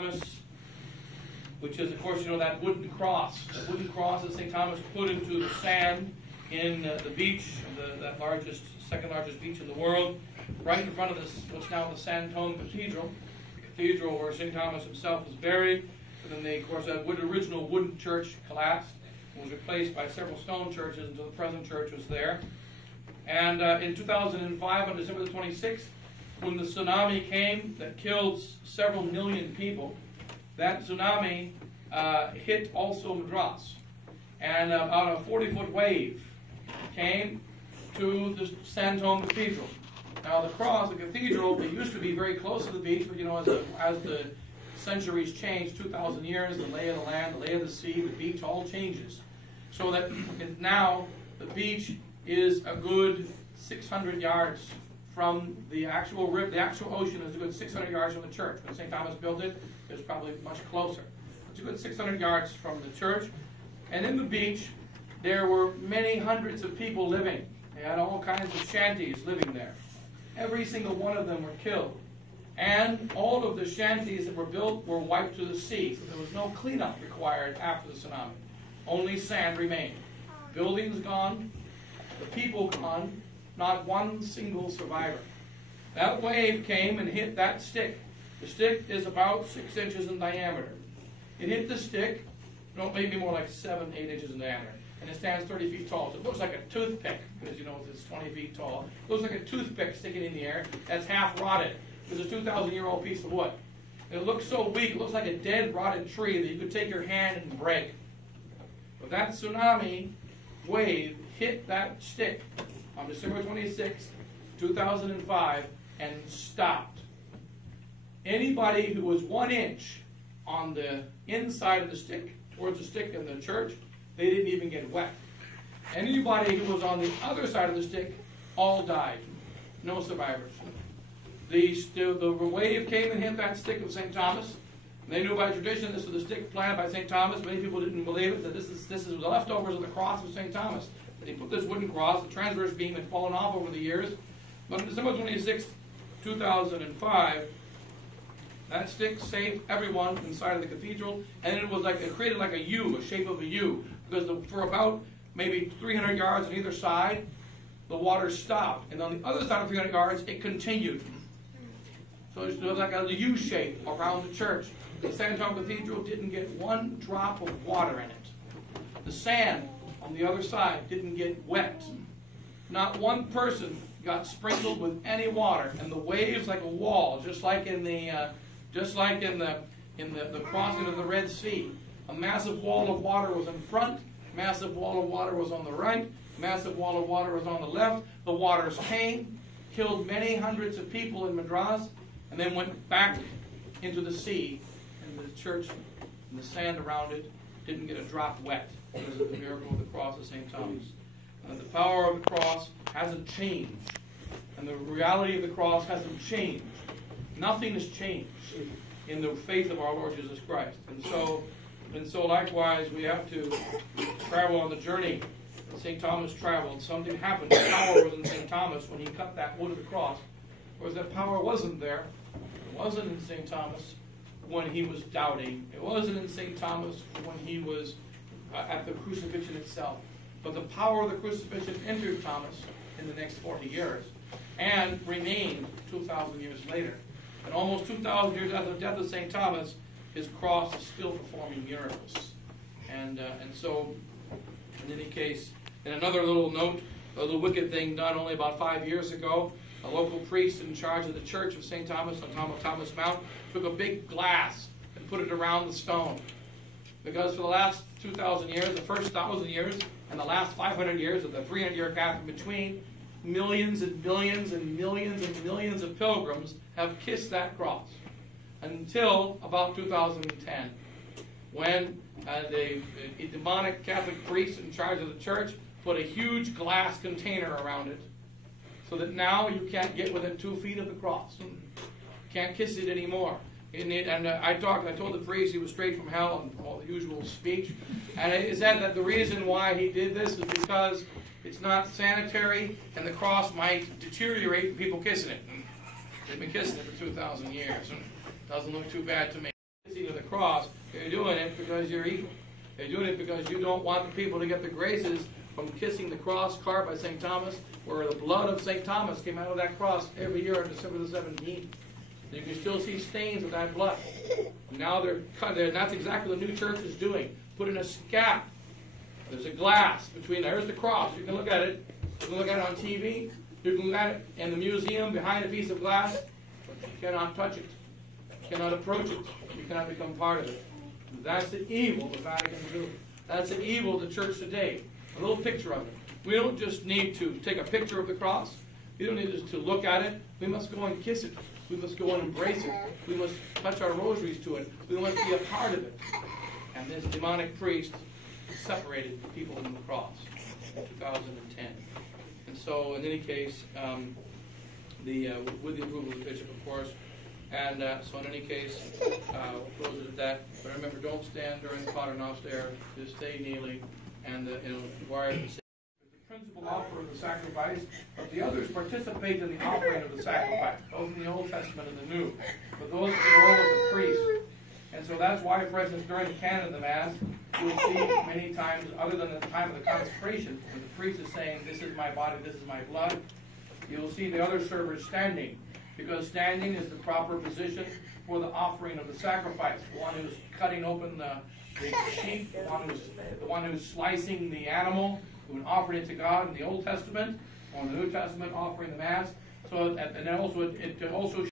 Thomas, which is, of course, you know, that wooden cross. The wooden cross that St. Thomas put into the sand in the beach, that second largest beach in the world, right in front of this, what's now the Santome Cathedral, the cathedral where St. Thomas himself was buried. And then, of course, that original wooden church collapsed and was replaced by several stone churches until the present church was there. And in 2005, on December the 26th, when the tsunami came that killed several million people, that tsunami hit also Madras. And about a 40-foot wave came to the Santome Cathedral. Now the cross, the cathedral, it used to be very close to the beach, but you know, as the centuries change, 2,000 years, the lay of the land, the lay of the sea, the beach all changes. So that now the beach is a good 600 yards from the actual river. The actual ocean is a good 600 yards from the church. When St. Thomas built it, it was probably much closer. It's a good 600 yards from the church. And in the beach, there were many hundreds of people living. They had all kinds of shanties living there. Every single one of them were killed. And all of the shanties that were built were wiped to the sea. So there was no cleanup required after the tsunami. Only sand remained. Buildings gone, the people gone, not one single survivor. That wave came and hit that stick. The stick is about 6 inches in diameter. It hit the stick, no, maybe more like 7, 8 inches in diameter. And it stands 30 feet tall. So it looks like a toothpick, because you know it's 20 feet tall. It looks like a toothpick sticking in the air that's half rotted. It's a 2,000-year-old piece of wood. And it looks so weak, it looks like a dead, rotted tree that you could take your hand and break. But that tsunami wave hit that stick on December 26, 2005, and stopped. Anybody who was 1 inch on the inside of the stick, towards the stick in the church, they didn't even get wet. Anybody who was on the other side of the stick, all died. No survivors. The wave came and hit that stick of St. Thomas. And they knew by tradition this was the stick planted by St. Thomas. Many people didn't believe it, that this is the leftovers of the cross of St. Thomas. They put this wooden cross, the transverse beam had fallen off over the years. But on December 26, 2005, that stick saved everyone inside of the cathedral, and it was like, it created like a U, a shape of a U, because for about maybe 300 yards on either side, the water stopped, and on the other side of 300 yards, it continued. So it was like a U shape around the church. The Santome Cathedral didn't get one drop of water in it. The sand on the other side didn't get wet. Not one person got sprinkled with any water, and the waves like a wall, just like in the crossing of the Red Sea. A massive wall of water was in front, massive wall of water was on the right, massive wall of water was on the left. The waters came, killed many hundreds of people in Madras, and then went back into the sea, and the church and the sand around it didn't get a drop wet because of the miracle of the cross of St. Thomas. The power of the cross hasn't changed, and the reality of the cross hasn't changed. Nothing has changed in the faith of our Lord Jesus Christ. And so likewise, we have to travel on the journey that St. Thomas traveled. Something happened. The power was in St. Thomas when he cut that wood of the cross. Whereas that power wasn't there. It wasn't in St. Thomas when he was doubting. It wasn't in St. Thomas when he was at the crucifixion itself. But the power of the crucifixion entered Thomas in the next 40 years and remained 2,000 years later. And almost 2,000 years after the death of St. Thomas, his cross is still performing miracles. And so, in any case, in another little note, a little wicked thing done only about 5 years ago, a local priest in charge of the church of St. Thomas on top of Thomas Mount took a big glass and put it around the stone. Because for the last 2,000 years, the first 1,000 years, and the last 500 years of the 300-year gap in between, millions and millions and millions and millions of pilgrims have kissed that cross until about 2010, when the demonic Catholic priest in charge of the church put a huge glass container around it, so that now you can't get within 2 feet of the cross. Can't kiss it anymore. I told the priest, he was straight from hell and all the usual speech, and he said that the reason why he did this is because it's not sanitary, and the cross might deteriorate and people kissing it. They've been kissing it for 2,000 years, and it doesn't look too bad to me. kissing of the cross, you're doing it because you're evil. You're doing it because you don't want the people to get the graces from kissing the cross carved by St. Thomas, where the blood of St. Thomas came out of that cross every year on December the 17th. You can still see stains of that blood. Now that's exactly what the new church is doing. Put in a scap. There's a glass between, there's the cross. You can look at it. You can look at it on TV. You can look at it in the museum behind a piece of glass. But you cannot touch it. You cannot approach it. You cannot become part of it. That's the evil the Vatican do. That's the evil of the church today. A little picture of it. We don't just need to take a picture of the cross. We don't need just to look at it. We must go and kiss it. We must go and embrace it. We must touch our rosaries to it. We must be a part of it. And this demonic priest separated people from the cross in 2010. And so, in any case, with the approval of the bishop, of course. And so, in any case, we'll close it at that. But remember, don't stand during the Pater Noster. Just stay kneeling and inquire the principal offer of the sacrifice, but the others participate in the offering of the sacrifice, both in the Old Testament and the New. But those are the role of the priest. And so that's why, for instance, during the canon of the Mass, you'll see many times, other than the time of the consecration, when the priest is saying, "This is my body, this is my blood," you'll see the other servers standing, because standing is the proper position for the offering of the sacrifice. The one who's cutting open the sheep, the one who's slicing the animal, who offered it to God in the Old Testament, or in the New Testament, offering the Mass. So, and then also it also